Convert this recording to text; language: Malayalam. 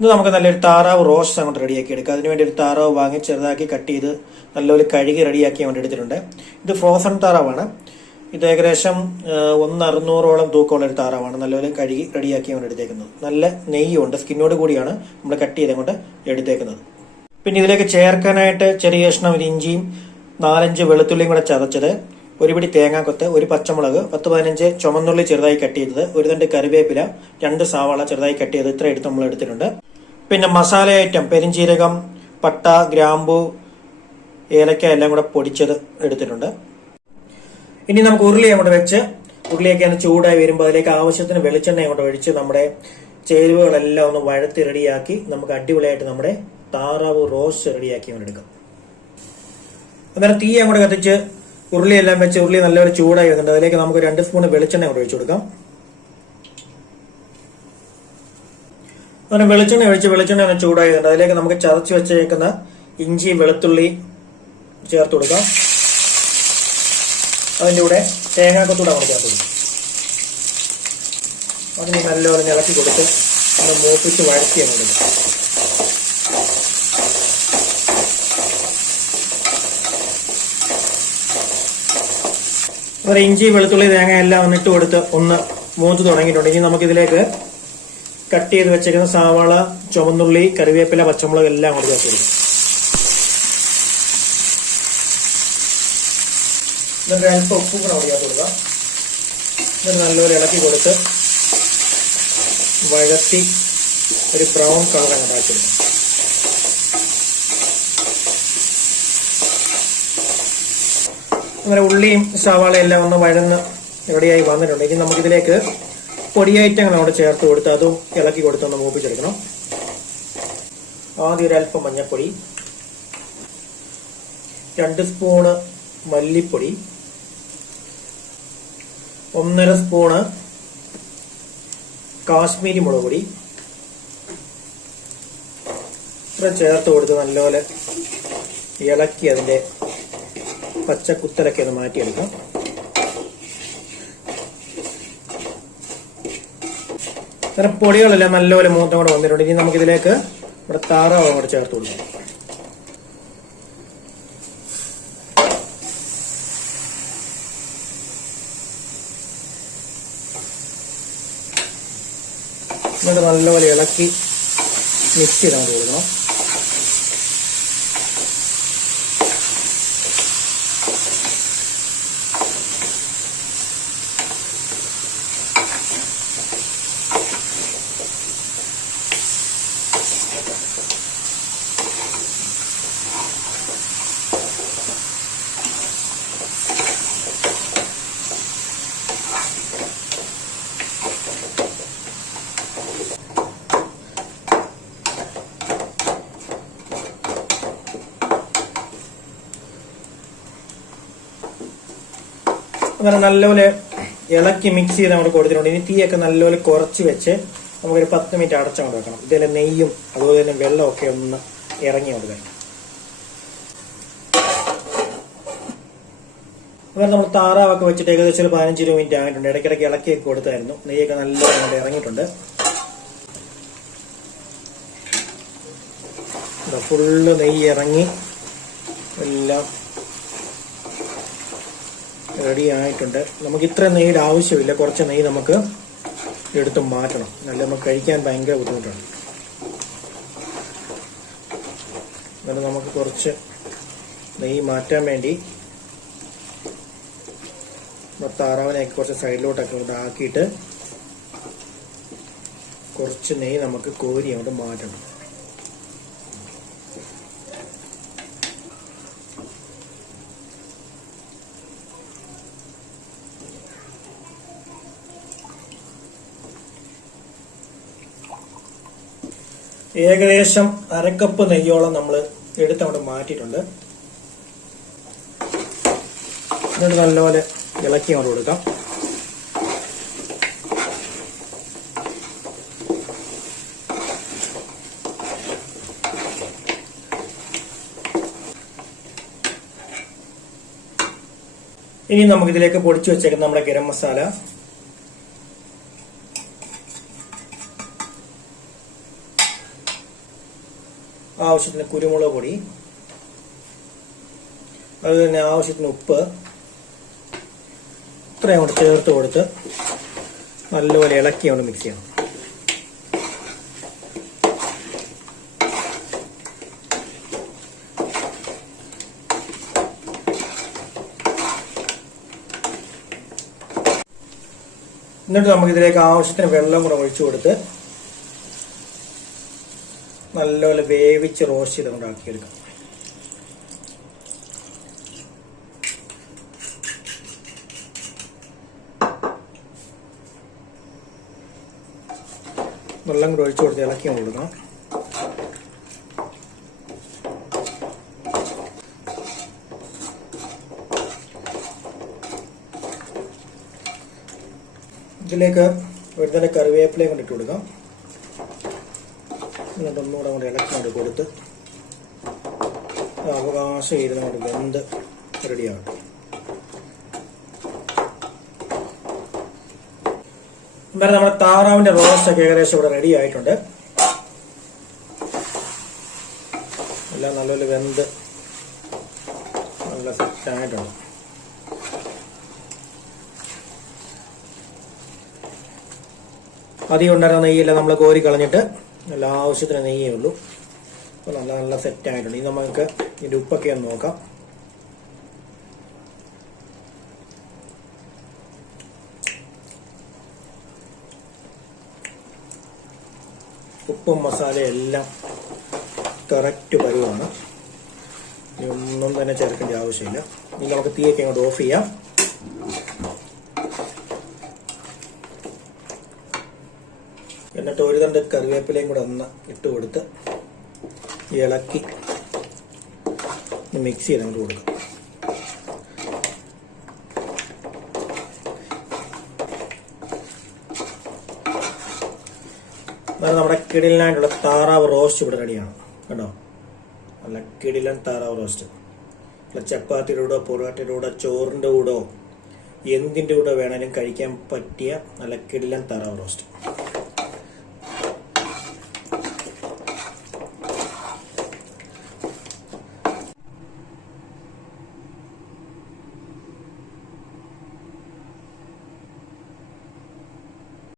ഇത് നമുക്ക് നല്ലൊരു താറാവ് റോസ്റ്റ് അങ്ങോട്ട് റെഡിയാക്കി എടുക്കാം. അതിനുവേണ്ടി ഒരു താറാവ് വാങ്ങി ചെറുതാക്കി കട്ട് ചെയ്ത് നല്ലൊരു കഴുകി റെഡിയാക്കി വേണ്ടി എടുത്തിട്ടുണ്ട്. ഇത് ഫ്രോസൺ താറാവാണ്. ഇത് ഏകദേശം 1,600 തൂക്കമുള്ള ഒരു താറാവാണ്. നല്ലപോലെ കഴുകി റെഡിയാക്കി വേണ്ടി എടുത്തേക്കുന്നത്. നല്ല നെയ്യുണ്ട്, സ്കിന്നോട് കൂടിയാണ് നമ്മൾ കട്ട് ചെയ്ത് അങ്ങോട്ട് എടുത്തേക്കുന്നത്. പിന്നെ ഇതിലേക്ക് ചേർക്കാനായിട്ട് ചെറിയ കഷ്ണം ഒരു ഇഞ്ചിയും 4-5 വെളുത്തുള്ളിയും കൂടെ ചതച്ചത്, ഒരു പിടി തേങ്ങാക്കൊത്ത്, ഒരു പച്ചമുളക്, 10-15 ചുമന്നുള്ളി ചെറുതായി കട്ട് ചെയ്തത്, ഒരു തണ്ട് കറിവേപ്പില, 2 സവാള ചെറുതായി കട്ട് ചെയ്ത് ഇത്ര എടുത്ത് നമ്മൾ എടുത്തിട്ടുണ്ട്. പിന്നെ മസാല ഐറ്റം പെരിഞ്ചീരകം, പട്ട, ഗ്രാമ്പു, ഏലക്ക എല്ലാം കൂടെ പൊടിച്ചത് എടുത്തിട്ടുണ്ട്. ഇനി നമുക്ക് ഉരുളി അങ്ങോട്ട് വെച്ച് ഉരുളിയൊക്കെ ഒന്ന് ചൂടായി വരുമ്പോൾ അതിലേക്ക് ആവശ്യത്തിന് വെളിച്ചെണ്ണ അങ്ങോട്ട് ഒഴിച്ച് നമ്മുടെ ചേരുവകളെല്ലാം ഒന്ന് വഴത്തി റെഡിയാക്കി നമുക്ക് അടിപൊളിയായിട്ട് നമ്മുടെ താറാവ് റോസ്റ്റ് റെഡിയാക്കി കൊണ്ട് എടുക്കാം. അന്നേരം തീ അങ്ങോട്ട് കത്തിച്ച് ഉരുളിയെല്ലാം വെച്ച് ഉരുളി നല്ലൊരു ചൂടായി വരുന്നുണ്ട്. അതിലേക്ക് നമുക്ക് 2 സ്പൂൺ വെളിച്ചെണ്ണ അങ്ങോട്ട് ഒഴിച്ചു കൊടുക്കാം. അങ്ങനെ വെളിച്ചെണ്ണ ഒഴിച്ച് വെളിച്ചെണ്ണ ഒന്ന് ചൂടായി വരുന്നുണ്ട്. അതിലേക്ക് നമുക്ക് ചതച്ച് വെച്ചേക്കുന്ന ഇഞ്ചി വെളുത്തുള്ളി ചേർത്ത് കൊടുക്കാം. അതിൻ്റെ കൂടെ തേങ്ങാക്കൊത്തൂടെ അങ്ങോട്ട് ചേർത്ത് കൊടുക്കും. അതിന് നല്ലപോലെ ഇളക്കി കൊടുത്ത് അത് മൂപ്പിച്ച് വഴറ്റി അങ്ങോട്ട് കൊടുക്കും. ഒരു ഇഞ്ചി വെളുത്തുള്ളി തേങ്ങ എല്ലാം ഒന്ന് ഇട്ട് കൊടുത്ത് ഒന്ന് മൂത്ത് തുടങ്ങിയിട്ടുണ്ട്. ഇനി നമുക്കിതിലേക്ക് കട്ട് ചെയ്ത് വെച്ചേക്കുന്ന സവാള, ചുവന്നുള്ളി, കറിവേപ്പില, പച്ചമുളക് എല്ലാം അങ്ങോട്ട് ചേർത്ത് കൊടുക്കും. എന്നിട്ട് അല്പം ഉപ്പും കൂടെ ചേർത്ത് കൊടുക്കാം. എന്നിട്ട് നല്ലപോലെ ഇളക്കി കൊടുത്ത് വഴത്തി ഒരു ബ്രൗൺ കളർ അങ്ങോട്ട് ആക്കി കൊടുക്കാം. അങ്ങനെ ഉള്ളിയും സവാളയും എല്ലാം ഒന്ന് വഴന്ന് റെഡിയായി വന്നിട്ടുണ്ട്. ഇനി നമുക്കിതിലേക്ക് പൊടി ഐറ്റങ്ങൾ അവിടെ ചേർത്ത് കൊടുത്ത് അതും ഇളക്കി കൊടുത്തൊന്ന് മൂപ്പിച്ചെടുക്കണം. ആദ്യം ഒരല്പം മഞ്ഞൾപ്പൊടി, 2 സ്പൂണ് മല്ലിപ്പൊടി, 1.5 സ്പൂണ് കാശ്മീരി മുളക് പൊടി ഇത്ര ചേർത്ത് കൊടുത്ത് നല്ലപോലെ ഇളക്കി അതിന്റെ പച്ചക്കുത്തലൊക്കെ ഒന്ന് മാറ്റിയെടുക്കാം. അന്നേരം പൊടികളെല്ലാം നല്ലപോലെ മൂത്തം കൂടെ വന്നിട്ടുണ്ട്. ഇനി നമുക്കിതിലേക്ക് ഇവിടെ താറാവ് കൂടെ ചേർത്ത് കൊടുക്കാം. എന്നിട്ട് നല്ലപോലെ ഇളക്കി മിക്സ് ചെയ്ത് അങ്ങോട്ട് കൊടുക്കണം. അങ്ങനെ നല്ലപോലെ ഇളക്കി മിക്സ് ചെയ്ത് അങ്ങോട്ട് കൊടുത്തിട്ടുണ്ട്. ഇനി തീയൊക്കെ നല്ലപോലെ കുറച്ച് വെച്ച് നമുക്കൊരു 10 മിനിറ്റ് അടച്ചങ്ങോട്ട് വെക്കണം. ഇതിലെ നെയ്യും അതുപോലെ തന്നെ വെള്ളമൊക്കെ ഒന്ന് ഇറങ്ങി കൊടുക്കണം. അങ്ങനെ നമ്മൾ താറാവൊക്കെ വെച്ചിട്ട് ഏകദേശം ഒരു 15-20 മിനിറ്റ് ആയിട്ടുണ്ട്. ഇടയ്ക്കിടയ്ക്ക് ഇളക്കിയൊക്കെ കൊടുത്തായിരുന്നു. നെയ്യൊക്കെ നല്ലോണം ഇറങ്ങിയിട്ടുണ്ട്. ഫുള്ള് നെയ്യ് ഇറങ്ങി എല്ലാം റെഡി ആയിട്ടുണ്ട്. നമുക്ക് ഇത്ര നെയ്യുടെ ആവശ്യമില്ല, കുറച്ച് നെയ്യ് നമുക്ക് എടുത്ത് മാറ്റണം. നല്ല നമുക്ക് കഴിക്കാൻ ഭയങ്കര ബുദ്ധിമുട്ടാണ്. എന്നിട്ട് നമുക്ക് കുറച്ച് നെയ്യ് മാറ്റാൻ വേണ്ടി താറാവിനെയൊക്കെ കുറച്ച് സൈഡിലോട്ടൊക്കെ ആക്കിയിട്ട് കുറച്ച് നെയ്യ് നമുക്ക് കോരി അങ്ങോട്ട് മാറ്റണം. ഏകദേശം 1/2 കപ്പ് നെയ്യോളം നമ്മൾ എടുത്ത് അവിടെ മാറ്റിയിട്ടുണ്ട്. എന്നിട്ട് നല്ലപോലെ ഇളക്കി അങ്ങോട്ട് കൊടുക്കാം. ഇനി നമുക്കിതിലേക്ക് പൊടിച്ചു വെച്ചേക്കുന്ന നമ്മുടെ ഗരം മസാല, ആവശ്യത്തിന് കുരുമുളക് പൊടി, അതുപോലെ തന്നെ ആവശ്യത്തിന് ഉപ്പ് ഇത്രയും കൂടെ ചേർത്ത് കൊടുത്ത് നല്ലപോലെ ഇളക്കി കൊണ്ട് മിക്സ് ചെയ്യണം. എന്നിട്ട് നമുക്ക് ഇതിലേക്ക് ആവശ്യത്തിന് വെള്ളം കൂടെ ഒഴിച്ചു കൊടുത്ത് നല്ലപോലെ വേവിച്ച് റോസ്റ്റ് ചെയ്ത് കൊണ്ടാക്കിയെടുക്കാം. വെള്ളം കൂടെ ഒഴിച്ചു കൊടുത്ത് ഇളക്കി കൊടുക്കണം. ഇതിലേക്ക് ഒരു തന്നെ കറിവേപ്പിലയും കൊണ്ട് ഇട്ട് കൊടുക്കാം. എന്നിട്ട് ഒന്നുകൂടെ കൊണ്ട് ഇളക്കി കൊടുത്ത് അവകാശം ചെയ്തങ്ങോട്ട് വെന്ത് റെഡിയാകട്ടെ. എന്നാലും നമ്മുടെ താറാവിന്റെ റോസ്റ്റ് ഒക്കെ ഏകദേശം ഇവിടെ റെഡി ആയിട്ടുണ്ട്. എല്ലാം നല്ലപോലെ വെന്ത് നല്ല സെറ്റായിട്ടുണ്ട്. അധികം ഉണ്ടായിരുന്ന നെയ്യെല്ലാം നമ്മൾ കോരി കളഞ്ഞിട്ട് നല്ല ആവശ്യത്തിന് നെയ്യേ ഉള്ളൂ. അപ്പോൾ നല്ല നല്ല സെറ്റായിട്ടുണ്ട്. ഇനി നമുക്ക് ഇതിൻ്റെ ഉപ്പൊക്കെ ഒന്ന് നോക്കാം. ഉപ്പും മസാലയും എല്ലാം കറക്റ്റ് പരുവാണ്. ഇനി ഒന്നും തന്നെ ചേർക്കേണ്ട ആവശ്യമില്ല. ഇനി നമുക്ക് തീയൊക്കെ അങ്ങോട്ട് ഓഫ് ചെയ്യാം. എന്നിട്ട് ഒരു തണ്ട് കറിവേപ്പിലയും കൂടെ ഒന്ന് ഇട്ട് കൊടുത്ത് ഇളക്കി മിക്സ് ചെയ്ത് അങ്ങോട്ട് കൊടുക്കാം. നമ്മുടെ കിടിലനായിട്ടുള്ള താറാവ് റോസ്റ്റ് ഇവിടെ റെഡിയാണ് കേട്ടോ. നല്ല കിടിലൻ താറാവ് റോസ്റ്റ്. ചപ്പാത്തിയുടെ കൂടെ, പൊറോട്ടയുടെ കൂടെ, ചോറിൻ്റെ കൂടെ, എന്തിൻ്റെ കൂടെ വേണേലും കഴിക്കാൻ പറ്റിയ നല്ല കിടിലൻ താറാവ് റോസ്റ്റ്.